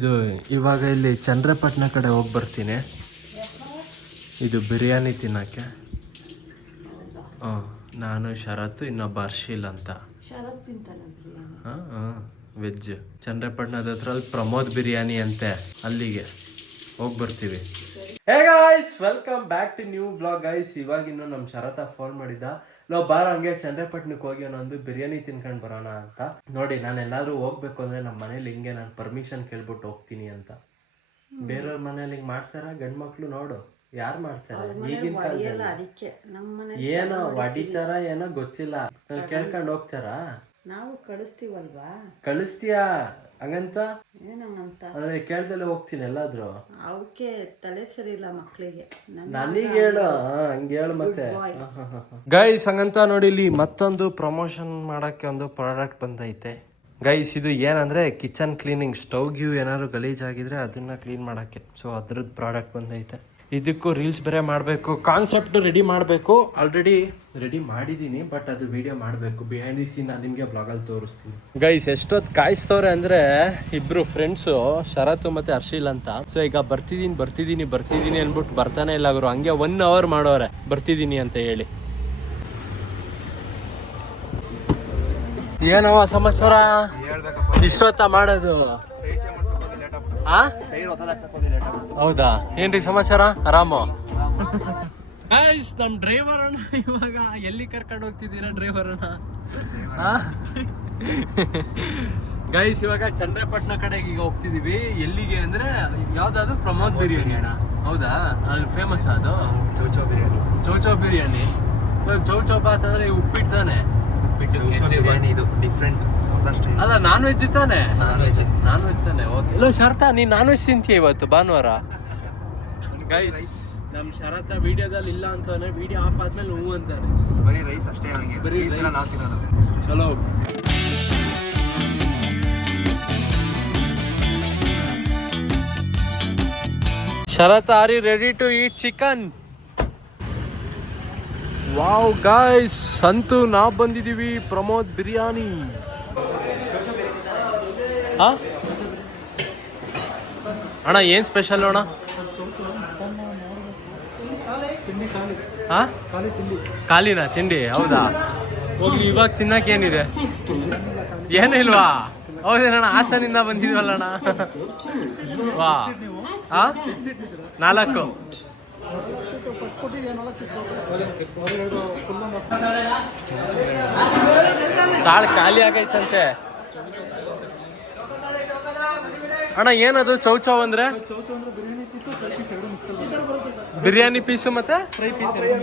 ಇದು ಇವಾಗ ಇಲ್ಲಿ ಚಂದ್ರಪಟ್ಟಣ ಕಡೆ ಹೋಗಿ ಬರ್ತೀನಿ. ಇದು ಬಿರಿಯಾನಿ ತಿನ್ನಕ್ಕೆ. ನಾನು ಶರತ್, ಇನ್ನೊಬ್ಬ ಹರ್ಷಿಲ್ ಅಂತ. ವೆಜ್. ಚಂದ್ರಪಟ್ಟಣದ ಹತ್ರ ಅಲ್ಲಿ ಪ್ರಮೋದ್ ಬಿರಿಯಾನಿ ಅಂತೆ, ಅಲ್ಲಿಗೆ ಹೋಗಿ ಬರ್ತೀವಿ. Hey guys, welcome back to new blog guys. ಇವಾಗಿನ್ನು ನಮ್ಮ ಶರತ ಫೋನ್ ಮಾಡಿದ್ದ, ನಾವು ಬಾರ ಹಂಗೆ ಚಂದ್ರಪಟ್ಟಣಕ್ಕೆ ಹೋಗಿ ಒಂದು ಬಿರಿಯಾನಿ ತಿನ್ಕೊಂಡು ಬರೋಣ ಅಂತ. ನೋಡಿ, ನಾನು ಎಲ್ಲಾದ್ರೂ ಹೋಗ್ಬೇಕು ಅಂದ್ರೆ ನಮ್ಮ ಮನೇಲಿ ಹಿಂಗೆ ನಾನು ಪರ್ಮಿಷನ್ ಕೇಳ್ಬಿಟ್ಟು ಹೋಗ್ತೀನಿ ಅಂತ. ಬೇರೆಯವ್ರ ಮನೇಲಿ ಹಿಂಗೆ ಮಾಡ್ತಾರ ಗಂಡ್ ಮಕ್ಳು? ನೋಡು ಯಾರು ಮಾಡ್ತಾರೆ ಈಗಿನ ಕಾಲದಲ್ಲಿ. ಏನೋ ಹೊಡಿತಾರ ಏನೋ ಗೊತ್ತಿಲ್ಲ, ಕೇಳ್ಕೊಂಡು ಹೋಗ್ತಾರ. ನಾವು ಕಳಿಸ್ತೀವಲ್ವಾ? ಕಳಿಸ್ತೀಯಾ ಹಂಗಂತ? ಏನಂತ ಅಂದ್ರೆ ಕೇಳ್ದಲ್ಲೇ ಹೋಗ್ತೀನಿ ಎಲ್ಲಾದ್ರೂ. ಅವಕ್ಕೆ ತಲೆ ಸರಿ ಇಲ್ಲ ಮಕ್ಕಳಿಗೆ. ನನಗೆ ಹೇಳು, ಹಂಗೆ ಹೇಳು ಮತ್ತೆ. ಗೈಸ್ ಹಂಗಂತ ನೋಡಿ, ಇಲ್ಲಿ ಮತ್ತೊಂದು ಪ್ರಮೋಷನ್ ಮಾಡಕ್ಕೆ ಒಂದು ಪ್ರಾಡಕ್ಟ್ ಬಂದೈತೆ ಗೈಸ್. ಇದು ಏನಂದ್ರೆ ಕಿಚನ್ ಕ್ಲೀನಿಂಗ್. ಸ್ಟವ್ ಗ್ಯೂ ಏನಾದ್ರು ಗಲೀಜಾಗಿದ್ರೆ ಅದನ್ನ ಕ್ಲೀನ್ ಮಾಡಕ್ಕೆ. ಸೊ ಅದ್ರದ್ದು ಪ್ರಾಡಕ್ಟ್ ಬಂದೈತೆ. ಇದಕ್ಕೂ ರೀಲ್ಸ್ ಬೇರೆ ಮಾಡಬೇಕು, ಕಾನ್ಸೆಪ್ಟ್ ರೆಡಿ ಮಾಡಬೇಕು. ಆಲ್ರೆಡಿ ರೆಡಿ ಮಾಡಿದ್ದೀನಿ, ಬಟ್ ಅದು ವಿಡಿಯೋ ಮಾಡಬೇಕು. ಬಿಹೈಂಡ್ ದಿ ಸೀನ್ ನಾನು ನಿಮಗೆ ಬ್ಲಾಗಲ್ಲಿ ತೋರಿಸ್ತೀನಿ. ಗೈಸ್ ಎಷ್ಟೊತ್ತು ಕಾಯಿಸ್ತವ್ರೆ ಅಂದರೆ, ಇಬ್ಬರು ಫ್ರೆಂಡ್ಸು ಶರತ್ ಮತ್ತು ಹರ್ಷಿಲ್ ಅಂತ. ಸೊ ಈಗ ಬರ್ತಿದ್ದೀನಿ ಅಂದ್ಬಿಟ್ಟು ಬರ್ತಾನೆ ಇಲ್ಲ ಅವರು. ಹಂಗೆ 1 hour ಮಾಡೋರೆ ಬರ್ತಿದ್ದೀನಿ ಅಂತ ಹೇಳಿ. ಏನವ ಸಮಾಚಾರ? ಇಷ್ಟೊತ್ತ ಮಾಡೋದು? ಹೌದಾ? ಏನ್ರಿ ಸಮಾಚಾರ? ಆರಾಮು? ನಮ್ ಡ್ರೈವರ್ ಅಣ್ಣ ಇವಾಗ ಎಲ್ಲಿ ಕರ್ಕೊಂಡು ಹೋಗ್ತಿದ್ದೀರಾ ಡ್ರೈವರ್ ಅಣ್ಣ? ಗೈಸ್ ಇವಾಗ ಚಂದ್ರಪಟ್ಟಣ ಕಡೆಗೆ ಈಗ ಹೋಗ್ತಿದೀವಿ. ಎಲ್ಲಿಗೆ ಅಂದ್ರೆ ಯಾವ್ದಾದ್ರು ಪ್ರಮೋದ್ ಬಿರಿಯಾನಿ ಅಣ್ಣ. ಹೌದಾ? ಅಲ್ಲಿ ಫೇಮಸ್ ಅದು ಚೌಚೌ ಬಿರಿಯಾನಿ. ಚೌಚೌ ಬಾತ್ ಅಂದ್ರೆ ಉಪ್ಪಿಟ್ಟು ತಾನೆ? ಅಲ್ಲ, ನಾನ್ ವೆಜ್ ತಾನೆ? ನಾನ್ ವೆಜ್ ತಾನೆ. ಓಕೆ. ಇಲ್ಲ ಶರತ, ನೀನ್ ನಾನ್ ವೆಜ್ ತಿಂತೀಯ ಇವತ್ತು ಭಾನುವಾರ? ಗೈಸ್ ನಮ್ ಶರತ ವಿಡಿಯೋದಲ್ಲಿ ಇಲ್ಲ ಅಂತಾನೆ, ವಿಡಿಯೋ ಆಫ್ ಆದ್ಮೇಲೆ ಹೂ ಅಂತಾನೆ. ಬರೀ ರೈಸ್ ಅಷ್ಟೇ ಅವನಿಗೆ. ಬರೀ ರೈಸ್. ಚಲೋ. Sharath, are you ready to eat chicken? Wow guys, ಅಂತೂ ನಾವು ಬಂದಿದ್ದೀವಿ ಪ್ರಮೋದ್ ಬಿರಿಯಾನಿ. ಅಣ್ಣ ಏನ್ ಸ್ಪೆಷಲ್ ಅಣ್ಣ? ಕಾಲಿನ ತಿಂಡಿ? ಹೌದಾ? ಹೋಗ್ಲಿ, ಇವಾಗ ತಿನ್ನಕ್ಕೆ ಏನಿದೆ? ಏನಿಲ್ವಾ? ಹೌದೇನಣ್ಣ? ಹಾಸನಿಂದ ಬಂದಿದ್ವಲ್ಲಣ್ಣ. ವಾ, 4 ತಾಳು ಖಾಲಿ ಆಗೈತಂತೆ ಅಣ್ಣ. ಏನದು ಚೌಚೌ ಅಂದ್ರೆ? ಬಿರಿಯಾನಿ ಪೀಸು ಮತ್ತೆ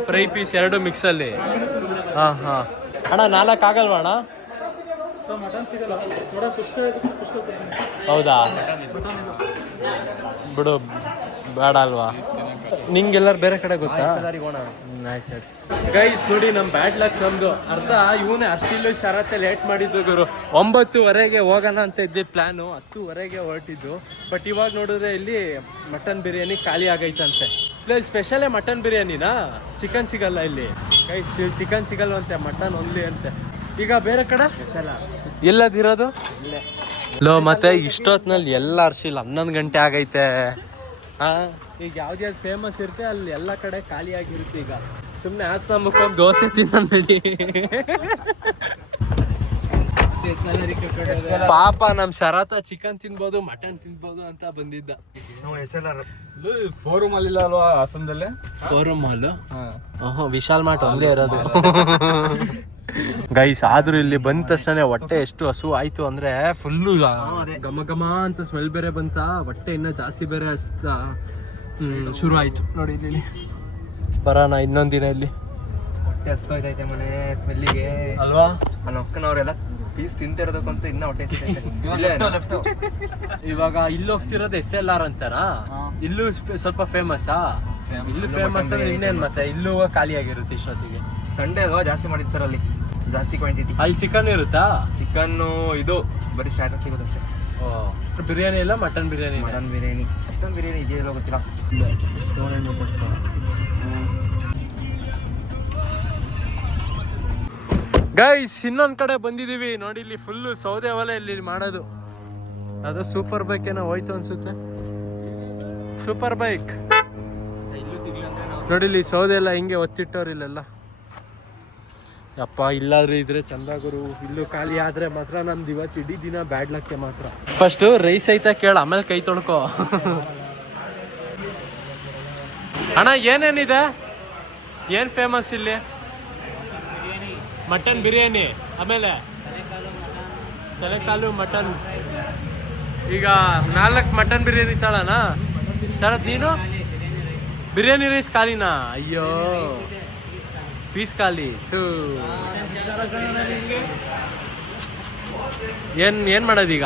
ಫ್ರೈ ಪೀಸ್ ಎರಡು ಮಿಕ್ಸ್ ಅಲ್ಲಿ. ಹಾ ಅಣ್ಣ, 4 ಆಗಲ್ವಾ ಅಣ್ಣ? ಹೌದಾ? ಬಿಡು, ಬೇಡ ಅಲ್ವಾ? ನಿಂಗೆಲ್ಲರೂ ಬೇರೆ ಕಡೆ ಗೊತ್ತಾ? ಗೈಸ್ ನೋಡಿ, ನಮ್ಮ ಬ್ಯಾಡ್ ಲಕ್ ನಮ್ದು. ಅರ್ಧ ಇವನೇ ಹರ್ಷಿಲ್ ಶರತ್ ಲೇಟ್ ಮಾಡಿದ್ದು ಗುರು. 9:30 ಹೋಗೋಣ ಅಂತ ಇದ್ದಿದ್ದು ಪ್ಲಾನು. 10:00 ಹೊರಟಿದ್ದು. ಬಟ್ ಇವಾಗ ನೋಡಿದ್ರೆ ಇಲ್ಲಿ ಮಟನ್ ಬಿರಿಯಾನಿ ಖಾಲಿ ಆಗೈತಂತೆ. ಇಲ್ಲಿ ಸ್ಪೆಷಲೇ ಮಟನ್ ಬಿರಿಯಾನಿನಾ? ಚಿಕನ್ ಸಿಗಲ್ಲ ಇಲ್ಲಿ ಗೈಸ್. ಚಿಕನ್ ಸಿಗಲ್ವಂತೆ, ಮಟನ್ ಓನ್ಲಿ ಅಂತೆ. ಈಗ ಬೇರೆ ಕಡೆ ಎಲ್ಲದಿರೋದು ಲೋ. ಮತ್ತೆ ಇಷ್ಟೊತ್ತಿನಲ್ಲಿ ಎಲ್ಲ ಹರ್ಷಿಲ್ 11 ಗಂಟೆ ಆಗೈತೆ. ಈಗ ಯಾವ್ದು ಫೇಮಸ್ ಇರುತ್ತೆ ಅಲ್ಲಿ ಎಲ್ಲ ಕಡೆ ಖಾಲಿ ಆಗಿರುತ್ತೆ. ಈಗ ಸುಮ್ಮನೆ ಆಸ್ತಂಬಕ್ಕೆ ಹೋಗಿ ದೋಸೆ ತಿನ್ನಬೇಡಿ. ಪಾಪ ನಮ್ ಶರತ ಚಿಕನ್ ತಿನ್ಬೋದು, ಮಟನ್ ತಿನ್ಬೋದು ಅಂತ ಬಂದಿದ್ದ. ಫೋರಮ್ ಅಲ್ಲಿ ಇಲ್ಲ ಅಲ್ವಾ ಹಾಸನದಲ್ಲೇ? Forum mall? ವಿಶಾಲ್ ಮಾರ್ಟ್ ಒಂದೇ ಇರೋದು. ಗೈಸ್ ಆದ್ರೂ ಇಲ್ಲಿ ಬಂದ ತಕ್ಷಣ ಹೊಟ್ಟೆ ಎಷ್ಟು ಹಸು ಆಯ್ತು ಅಂದ್ರೆ, ಫುಲ್ಲು ಘಮ ಘಮ ಅಂತ ಸ್ಮೆಲ್ ಬೇರೆ ಬಂತ. ಹೊಟ್ಟೆ ಇನ್ನ ಜಾಸ್ತಿ ಬೇರೆ ಹಸ್ತಾ ಶುರು ಆಯ್ತು. ನೋಡಿ ಇಲ್ಲಿ ಬರೋಣ ಇನ್ನೊಂದಿನ. ಇಲ್ಲಿ ಹೊಟ್ಟೆ ಹಸ್ತೋಯ್ತೈತೆ ಮನೆ ಸ್ಮೆಲ್ಲಿಗೆ ಅಲ್ವಾ? ನನ್ನ ಅಕ್ಕನವ್ರೆಲ್ಲ ಪೀಸ್ ತಿಂತಿರೋದಕ್ಕಂತ ಇನ್ನ ಹೊಟ್ಟೆ. ಇವಾಗ ಇಲ್ಲಿ ಹೋಗ್ತಿರೋದು SLR ಅಂತಾರ. ಇಲ್ಲೂ ಸ್ವಲ್ಪ ಫೇಮಸ್ಸಾ? ಇಲ್ಲೂ ಫೇಮಸ್ ಅಂದ್ರೆ ಇನ್ನೇನ್ ಮತ್ತೆ, ಇಲ್ಲೂ ಖಾಲಿ ಆಗಿರುತ್ತೆ ಇಷ್ಟೊತ್ತಿಗೆ. ಸಂಡೇ ಅಲ್ವಾ ಜಾಸ್ತಿ ಮಾಡಿರ್ತಾರ ಅಲ್ಲಿ, ಜಾಸ್ತಿ ಕ್ವಾಂಟಿಟಿ. ಅಲ್ಲಿ ಚಿಕನ್ ಇರುತ್ತಾ? ಚಿಕನ್ನು ಇದು ಬರೀ ಸ್ಟಾರ್ಟರ್ ಸಿಗೋದು ಅಷ್ಟೇ. ಬಿರಿಯಾನಿ ಇಲ್ಲ, mutton biryani? Mutton biryani. Chicken biryani ಇದೆಯಲ್ಲ ಗೊತ್ತಿಲ್ಲ. ಗೈಸ್ ಇನ್ನೊಂದ್ ಕಡೆ ಬಂದಿದೀವಿ ನೋಡಿ. ಇಲ್ಲಿ ಫುಲ್ಲು ಸೌದೆ ಒಲೆ ಇಲ್ಲಿ ಮಾಡೋದು. ಅದು ಸೂಪರ್ ಬೈಕ್ ಏನೋ ಹೋಯ್ತು ಅನ್ಸುತ್ತೆ. ಸೂಪರ್ ಬೈಕ್ ಇಲ್ಲೂ ಸಿಗ್ಲಿಲ್ಲ ಅಂದ್ರೆ ನಾವು ನೋಡಿಲಿ ಸೌದೆ ಎಲ್ಲ ಹಿಂಗೆ ಒತ್ತಿಟ್ಟವ್ರು ಇಲ್ಲೆಲ್ಲ. ಯಪ್ಪ ಇಲ್ಲಾದ್ರೆ ಇದ್ರೆ ಚಂದ ಗುರು. ಇಲ್ಲೂ ಖಾಲಿ ಆದ್ರೆ ಮಾತ್ರ ನಮ್ದು ಇವತ್ತು ಇಡೀ ದಿನ ಬ್ಯಾಡ್ ಲಕ್ಕೆ ಮಾತ್ರ. ಫಸ್ಟ್ ರೈಸ್ ಐತಾ ಕೇಳ, ಆಮೇಲೆ ಕೈ ತೊಳ್ಕೊ. ಅಣ್ಣ ಏನೇನಿದೆ, ಏನ್ ಫೇಮಸ್ ಇಲ್ಲಿ? ಮಟನ್ ಬಿರಿಯಾನಿ, ಆಮೇಲೆ ತಲೆಕಾಲು ಮಟನ್. ಈಗ 4 ಮಟನ್ ಬಿರಿಯಾನಿ ತಾಳಣ ಶರತ್. ನೀನು ಬಿರಿಯಾನಿ ರೈಸ್ ಖಾಲಿನಾ? ಅಯ್ಯೋ ಪೀಸ್ ಖಾಲಿ. ಏನ್ ಮಾಡೋದೀಗ?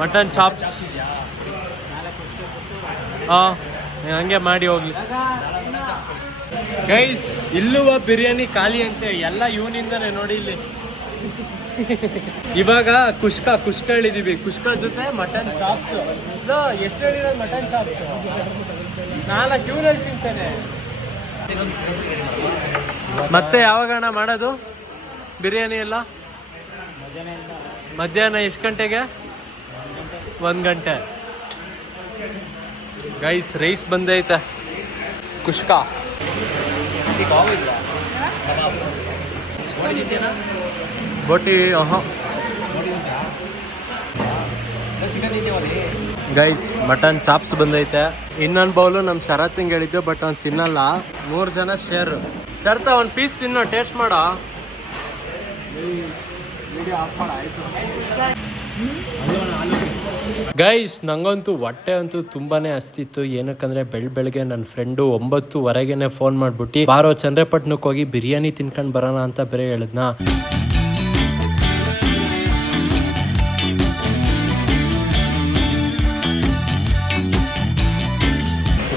Mutton chops. ಹಂಗೆ ಮಾಡಿ ಹೋಗಿ ಗೈಸ್. ಇಲ್ಲುವ ಬಿರಿಯಾನಿ ಖಾಲಿ ಅಂತೆ ಎಲ್ಲ ಇವನಿಂದನೇ ನೋಡಿ ಇಲ್ಲಿ. ಇವಾಗ ಕುಷ್ಕ ಹೇಳಿದೀವಿ. ಕುಷ್ಕ ಜೊತೆ ಮಟನ್ ಚಾಪ್ಸ್. ಎಷ್ಟು ಹೇಳಿರೋ ಮಟನ್ ಚಾಪ್ಸ್ 4 ಇವನಲ್ಲಿ ತಿಂತಾನೆ. ಮತ್ತೆ ಯಾವಾಗಣ ಮಾಡೋದು ಬಿರಿಯಾನಿ ಎಲ್ಲ? ಮಧ್ಯಾಹ್ನ ಎಷ್ಟು ಗಂಟೆಗೆ? 1 ಗಂಟೆ. ಗೈಸ್ ರೈಸ್ ಬಂದೈತೆ. ಕುಷ್ಕ ಬೋಟಿ. ಗೈಸ್ ಮಟನ್ ಚಾಪ್ಸ್ ಬಂದೈತೆ. ಇನ್ನೊಂದು ಬೌಲು ನಮ್ಮ ಶರತ್ತಿಂಗ್ ಹೇಳಿದ್ದು, ಬಟ್ ಅವ್ನು ತಿನ್ನಲ್ಲ. 3 ಜನ ಶೇರ್. ಶರತ ಒಂದು ಪೀಸ್ ತಿನ್ನೋ, ಟೇಸ್ಟ್ ಮಾಡೋ. ಗೈಸ್ ನಂಗಂತೂ ಹೊಟ್ಟೆ ಅಂತೂ ತುಂಬಾನೇ ಹಸ್ತಿತ್ತು. ಏನಕ್ಕಂದ್ರೆ ಬೆಳಗ್ಗೆ ನನ್ನ ಫ್ರೆಂಡು 9:15ಗೆ ಫೋನ್ ಮಾಡ್ಬಿಟ್ಟು ಬಾರೋ ಚಂದ್ರಪಟ್ಟಣಕ್ಕೆ ಹೋಗಿ ಬಿರಿಯಾನಿ ತಿನ್ಕೊಂಡು ಬರೋಣ ಅಂತ ಬೇರೆ ಹೇಳಿದ್ನ.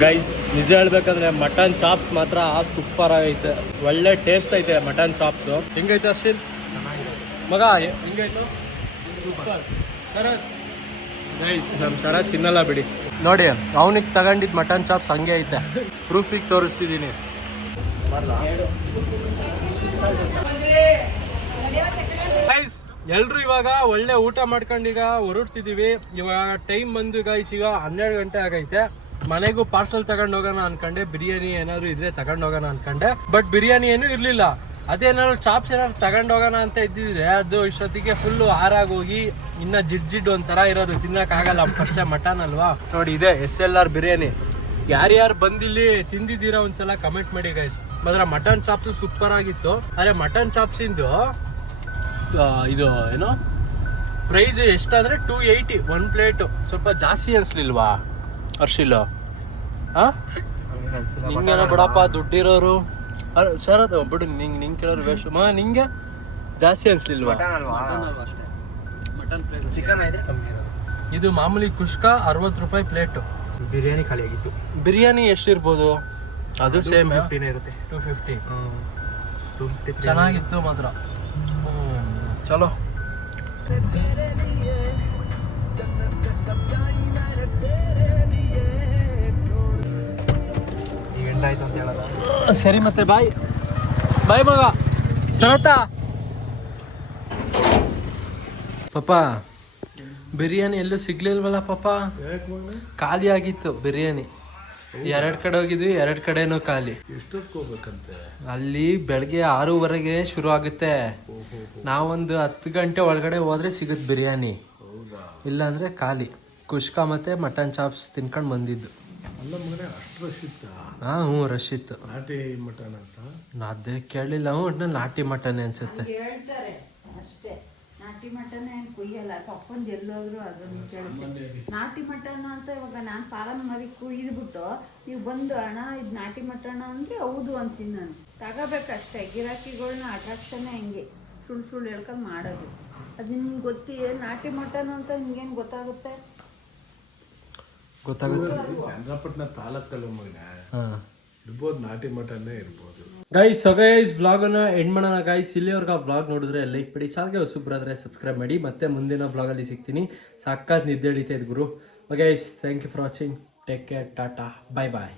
ಗೈಸ್ ನಿಜ ಹೇಳ್ಬೇಕಂದ್ರೆ ಮಟನ್ ಚಾಪ್ಸ್ ಮಾತ್ರ ಸೂಪರ್ ಆಗೈತೆ. ಒಳ್ಳೆ ಟೇಸ್ಟ್ ಐತೆ ಮಟನ್ ಚಾಪ್ಸು. ಹೆಂಗೈತೆ ಅರ್ಷಿನ್ ಮಗ? ಹೆಂಗಾಯ್ತು? ಸೂಪರ್. ಶರತ್ ಗೈಸ್ ನಮ್ಮ ಶರತ್ ತಿನ್ನಲ್ಲ ಬಿಡಿ. ನೋಡಿ ಅವನಿಗೆ ತಗೊಂಡಿದ್ದು ಮಟನ್ ಚಾಪ್ಸ್ ಹಂಗೆ ಐತೆ. ಪ್ರೂಫಿಗೆ ತೋರಿಸ್ತಿದ್ದೀನಿ. ಗೈಸ್ ಎಲ್ರು ಇವಾಗ ಒಳ್ಳೆ ಊಟ ಮಾಡ್ಕೊಂಡು ಈಗ ಹೊರಡ್ತಿದೀವಿ. ಇವಾಗ ಟೈಮ್ ಬಂದು ಗೈಸ್ ಈಗ 12 ಗಂಟೆ ಆಗೈತೆ. ಮನೆಗೂ ಪಾರ್ಸಲ್ ತಗೊಂಡು ಹೋಗೋಣ ಅನ್ಕೊಂಡೆ. ಬಿರಿಯಾನಿ ಏನಾದ್ರು ಇದ್ರೆ ತಗೊಂಡು ಹೋಗೋಣ ಅನ್ಕೊಂಡೆ, ಬಟ್ ಬಿರಿಯಾನಿ ಏನೂ ಇರ್ಲಿಲ್ಲ. ಅದೇನಾದ್ರು ಚಾಪ್ಸ್ ಏನಾದ್ರು ತಗೊಂಡು ಹೋಗೋಣ ಅಂತ ಇದ್ದಿದ್ರೆ ಅದು ಇಷ್ಟೊತ್ತಿಗೆ ಫುಲ್ಲು ಆರಾಗೋಗಿ ಇನ್ನ ಜಿಡ್ ಒಂಥರ ಇರೋದು, ತಿನ್ನಕ್ಕಾಗಲ್ಲ. ಫಸ್ಟ್ ಮಟನ್ ಅಲ್ವಾ. ನೋಡಿ ಇದೆ SLR ಬಿರಿಯಾನಿ. ಯಾರ್ಯಾರು ಬಂದಿಲ್ಲಿ ತಿಂದಿದ್ದೀರಾ ಒಂದ್ಸಲ ಕಮೆಂಟ್ ಮಾಡಿ ಗೈಸ್. ಮಾತ್ರ ಮಟನ್ ಚಾಪ್ಸ್ ಸೂಪರ್ ಆಗಿತ್ತು. ಅದೇ ಮಟನ್ ಚಾಪ್ಸ್ ಇಂದು ಇದು ಏನೋ ಪ್ರೈಸ್ ಎಷ್ಟಾದ್ರೆ 280 1 ಪ್ಲೇಟು. ಸ್ವಲ್ಪ ಜಾಸ್ತಿ ಅನ್ಸ್ಲಿಲ್ವಾ ಹರ್ಷಿಲ್ಲ? ನಿಂಗೇನೋ ಬಿಡಪ್ಪ ದುಡ್ಡಿರೋರು. ಶರತ್ ಬಿಡು, ನಿಂಗೆ ಕೇಳೋರು ವೇಸ್ಟ್. ನಿಂಗೆ ಜಾಸ್ತಿ ಅನ್ಸ್ಲಿಲ್ವಾ? ಚಿಕನ್ ಇದೆ ಕಮ್ಮಿ. ಇದು ಮಾಮೂಲಿ ಕುಷ್ಕ 60 ರೂಪಾಯಿ ಪ್ಲೇಟು. ಬಿರಿಯಾನಿ ಖಾಲಿ ಆಗಿತ್ತು. ಬಿರಿಯಾನಿ ಎಷ್ಟಿರ್ಬೋದು? ಅದು ಸೇಮ್ 250 ಇರುತ್ತೆ. 250. ಚೆನ್ನಾಗಿತ್ತು ಮಾತ್ರ. ಚಲೋ. ಆಯ್ತು ಅಂತ ಹೇಳೋದ? ಸರಿ ಮತ್ತೆ ಬಾಯ್ ಬಾಯ್ ಮಗ. ಶರತ ಪಾಪ ಬಿರಿಯಾನಿ ಎಲ್ಲೂ ಸಿಗ್ಲಿಲ್ವಲ್ಲ ಪಾಪ? ಖಾಲಿ ಆಗಿತ್ತು ಬಿರಿಯಾನಿ. 2 ಕಡೆ ಹೋಗಿದ್ವಿ, 2 ಕಡೆನೂ ಖಾಲಿ. ಎಷ್ಟೊತ್ಕೋಬೇಕಂತೆ? ಅಲ್ಲಿ ಬೆಳಗ್ಗೆ 6:15 ಶುರು ಆಗುತ್ತೆ. ನಾವೊಂದು 10 ಗಂಟೆ ಒಳಗಡೆ ಹೋದ್ರೆ ಸಿಗುತ್ತೆ ಬಿರಿಯಾನಿ, ಇಲ್ಲಾಂದ್ರೆ ಖಾಲಿ. ಕುಷ್ಕ ಮತ್ತೆ ಮಟನ್ ಚಾಪ್ಸ್ ತಿನ್ಕೊಂಡು ಬಂದಿದ್ದು. ಅಲ್ಲ ಮಗನೇ, ಅಷ್ಟು ರಶ್ ಇತ್ತ? ಹ್ಞೂ ರಶ್ ಇತ್ತು. ನಾಟಿ ಮಟನ್ ಅಂತ ಅದೇ ಕೇಳಲಿಲ್ಲ. ಒಟ್ಟಿನಲ್ಲಿ ನಾಟಿ ಮಟನ್ ಅನ್ಸುತ್ತೆ. ಹೇಳ್ತಾರೆ ಅಷ್ಟೇ. ನಾಟಿ ಮಟನ್ ಏನು ಕುಯ್ಯಲ್ಲ. ಪಪ್ಪಂದು ಎಲ್ಲೋದ್ರು ಅದನ್ನು ಕೇಳ್ತಾರೆ ನಾಟಿ ಮಟನ್ ಅಂತ. ಇವಾಗ ನಾನು ಫಾರಮ್ ಮರಿ ಕುಯ್ದುಬಿಟ್ಟು ನೀವು ಬಂದು ಅಣ್ಣ ಇದು ನಾಟಿ ಮಟನ್ ಅಂದರೆ ಹೌದು ಅಂತೀನಿ ನಾನು. ತಗೋಬೇಕಷ್ಟೇ. ಗಿರಾಕಿಗಳ್ನ ಅಟ್ರಾಕ್ಷನ್ನೇ ಹೆಂಗೆ ಸುಳ್ಳು ಹೇಳ್ಕೊಂಡು ಮಾಡೋದು. ಅದು ನಿಮ್ಗೆ ನಾಟಿ ಮಟನ್ ಅಂತ ನಿಮ್ಗೇನು ಗೊತ್ತಾಗುತ್ತೆ? ಗೊತ್ತಾಗುತ್ತೆ. ಚಂದ್ರಪಟ್ಟಣ ತಾಲೂಕಲ್ಲ ಮಗನೇ, ಹಾಂ ಇರ್ಬೋದು, ನಾಟಿ ಮಟನ್ನೇ ಇರ್ಬೋದು. ಗೈಸ್ ವ್ಲಾಗನ್ನ ಎಂಡ್ ಮಾಡೋಣ ಗೈಸ್. ಇಲ್ಲಿವರೆಗೂ ಆ ವ್ಲಾಗ್ ನೋಡಿದ್ರೆ ಲೈಕ್ ಮಾಡಿ, ಚಾನಲ್ಗೆ ಹೊಸಬ್ರಾದ್ರೆ ಸಬ್ಸ್ಕ್ರೈಬ್ ಮಾಡಿ. ಮತ್ತೆ ಮುಂದಿನ ವ್ಲಾಗಲ್ಲಿ ಸಿಗ್ತೀನಿ. ಸಕ್ಕತ್ ನಿದ್ದೆ ಹಿಡಿತೈತೆ ಗುರು. Guys thank you for watching. Take care. Ta-ta. Bye bye.